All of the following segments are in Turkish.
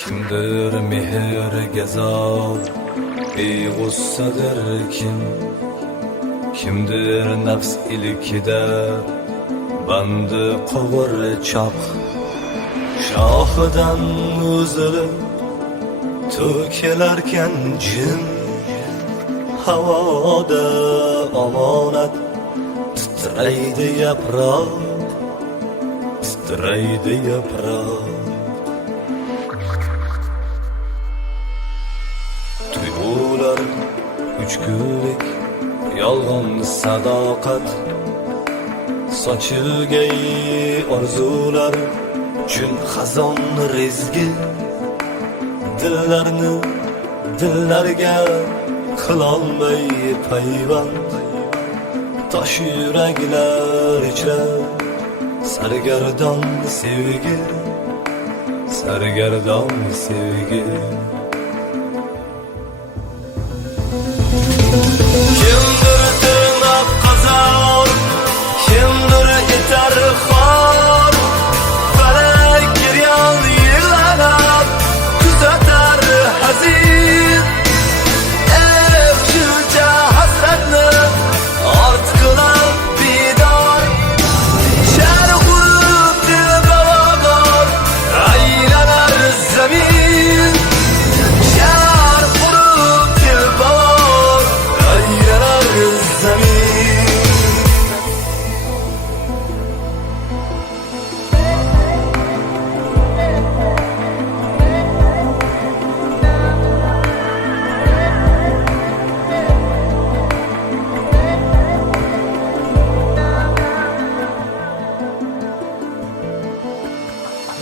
Kimdir mehrga zor, beg'ussadir kim? Kimdir nafs ilkida bandi qovurchoq, shohidan uzilib to'kilarkan jin. Havoda omonat titraydi yaproq, titraydi yaproq. Tuyg'ular uch-kunlik yolg'on sadoqat, sochilgay orzular uchun xazon rezgi. Dillarni dillarga qilolmay payvand, tosh yuraklar ichra sargardon sevgi, sargardon sevgi. Kimdir tirnoq qazor, kimdir etar xor, falak giryon yig'lab kuzatar hazin. Shuncha hasratni ortqilar bidor, shar qurib dilbavor aylanar zamin. Shar qurib dilbavor aylanar zamin.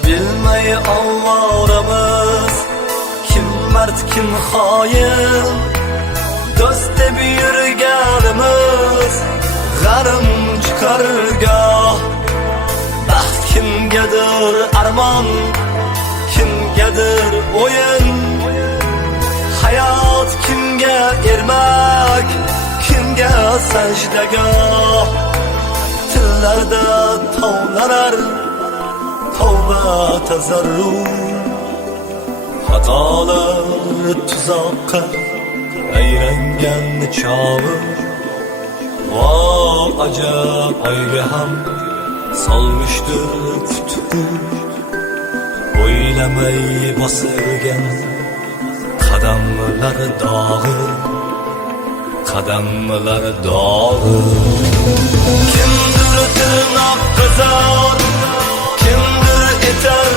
Bilmay ovoramiz, kim mard kim xoin. Do'st deb yurganimiz g'arim chiqargoh. Baxt kimgadir armon, kimgadir o'yin. Hayot kimga ermak, kimga sajdagoh. Tillarda tovlanar tavba tazarrur, xatolar tuzoqqa aylangan chog'i. Vo ajab, oyga ham solmishdir kutqu, o'ylamay bosilgan qadamlar dog'i, qadamlar dog'i. Kimdir tirnoq qazor, kimdir etar